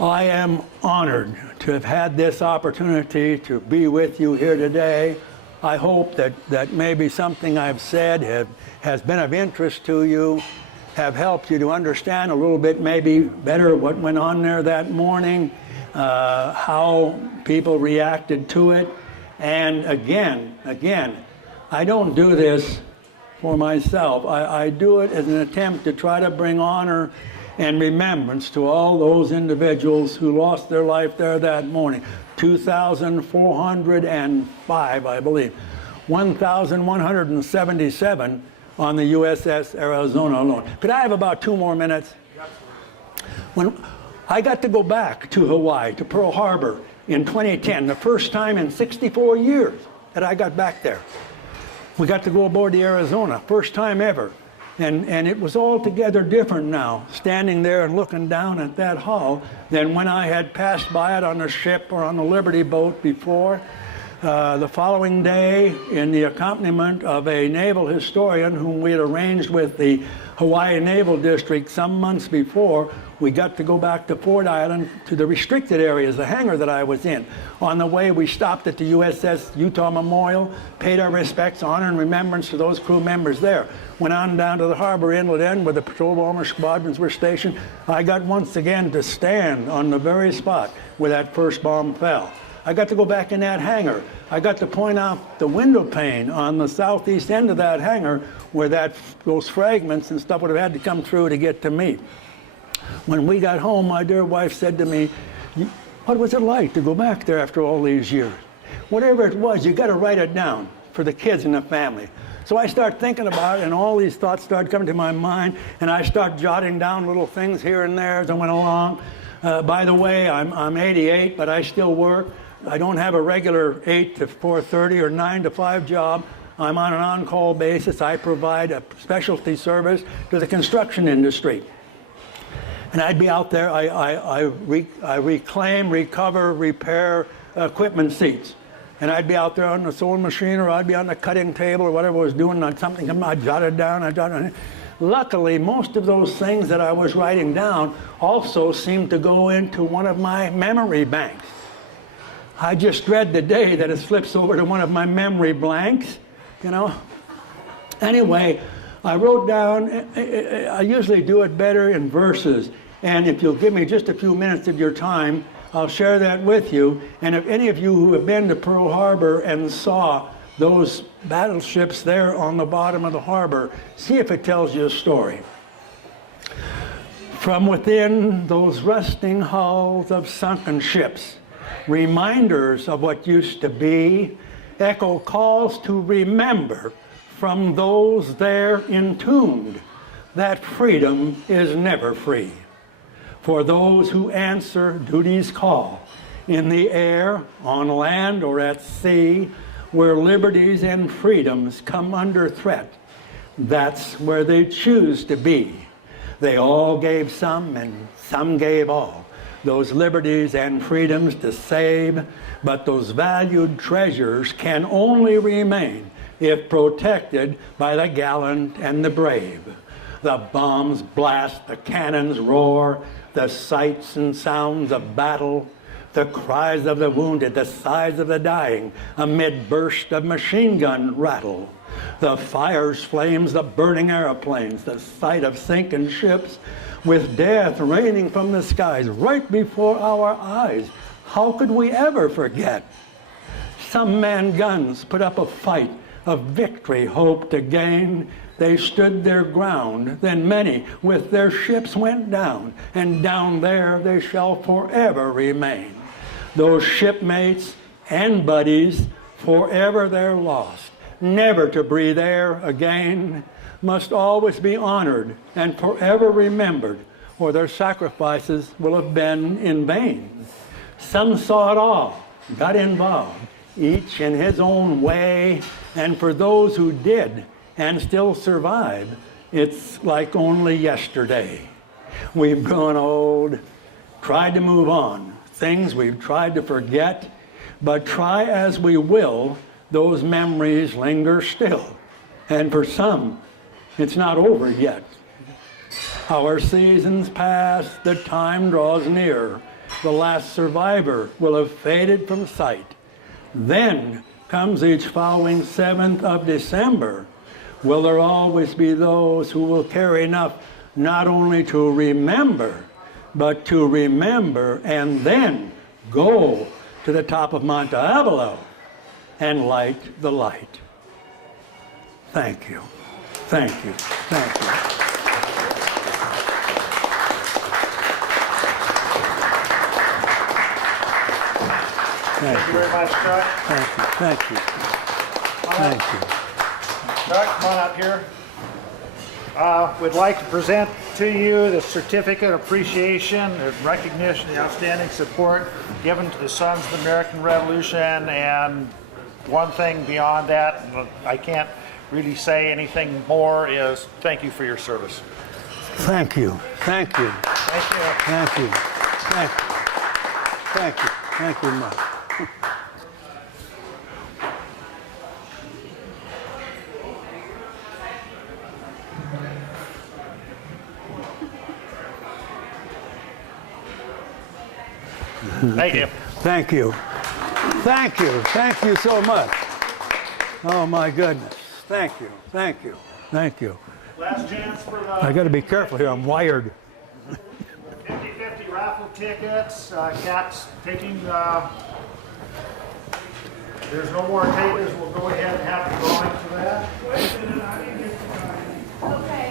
I am honored to have had this opportunity to be with you here today. I hope that maybe something I've said has been of interest to you, have helped you to understand a little bit maybe better what went on there that morning, how people reacted to it. And again, I don't do this for myself. I do it as an attempt to try to bring honor and remembrance to all those individuals who lost their life there that morning. 2,405, I believe. 1,177 on the USS Arizona alone. Could I have about 2 more minutes? When I got to go back to Hawaii, to Pearl Harbor in 2010, the first time in 64 years that I got back there. We got to go aboard the Arizona, first time ever. And it was altogether different now, standing there and looking down at that hull, than when I had passed by it on the ship or on the Liberty boat before. The following day, in the accompaniment of a naval historian whom we had arranged with the Hawaii Naval District some months before, we got to go back to Ford Island to the restricted areas, the hangar that I was in. On the way, we stopped at the USS Utah Memorial, paid our respects, honor, and remembrance to those crew members there. Went on down to the harbor inlet end where the patrol bomber squadrons were stationed. I got once again to stand on the very spot where that first bomb fell. I got to go back in that hangar. I got to point out the window pane on the southeast end of that hangar where those fragments and stuff would have had to come through to get to me. When we got home, my dear wife said to me, "What was it like to go back there after all these years? Whatever it was, you got to write it down for the kids and the family." So I start thinking about it, and all these thoughts start coming to my mind, and I start jotting down little things here and there as I went along. By the way, I'm 88, but I still work. I don't have a regular 8 to 4:30 or 9 to 5 job. I'm on an on-call basis. I provide a specialty service to the construction industry. And I'd be out there, I reclaim, recover, repair equipment seats. And I'd be out there on the sewing machine, or I'd be on the cutting table, or whatever I was doing on something. I jotted down. Luckily, most of those things that I was writing down also seemed to go into one of my memory banks. I just dread the day that it slips over to one of my memory blanks, you know. Anyway, I wrote down, I usually do it better in verses. And if you'll give me just a few minutes of your time, I'll share that with you. And if any of you who have been to Pearl Harbor and saw those battleships there on the bottom of the harbor, see if it tells you a story. From within those rusting hulls of sunken ships, reminders of what used to be, echo calls to remember from those there entombed that freedom is never free. For those who answer duty's call in the air, on land, or at sea, where liberties and freedoms come under threat, that's where they choose to be. They all gave some, and some gave all, those liberties and freedoms to save, but those valued treasures can only remain if protected by the gallant and the brave. The bombs blast, the cannons roar, the sights and sounds of battle, the cries of the wounded, the sighs of the dying, amid burst of machine gun rattle, the fires, flames, the burning airplanes, the sight of sinking ships, with death raining from the skies right before our eyes. How could we ever forget? Some manned guns put up a fight, of victory hoped to gain. They stood their ground, then many with their ships went down, and down there they shall forever remain. Those shipmates and buddies, forever they're lost, never to breathe air again, must always be honored and forever remembered, or their sacrifices will have been in vain. Some saw it all, got involved, each in his own way, and for those who did and still survive, it's like only yesterday. We've grown old, tried to move on, things we've tried to forget, but try as we will, those memories linger still. And for some, it's not over yet. Our seasons pass, the time draws near, the last survivor will have faded from sight. Then comes each following 7th of December. Will there always be those who will care enough not only to remember, but to remember and then go to the top of Monte Avalo and light the light? Thank you. Thank you. Thank you. Thank you very much, Chuck. Thank you. Thank you. Thank you. Chuck, come on up here. We'd like to present to you the certificate of appreciation and recognition of the outstanding support given to the Sons of the American Revolution, and one thing beyond that, I can't really say anything more, is thank you for your service. Thank you. Thank you. Thank you. Thank you. Thank you. Thank you. Thank you much. Thank you. Thank you. Thank you. Thank you so much. Oh my goodness. Thank you. Thank you. Thank you. Last chance for the I got to be careful here. I'm wired. 50-50 raffle tickets. Cat's taking. There's no more takers. We'll go ahead and have the drawing for that. Okay.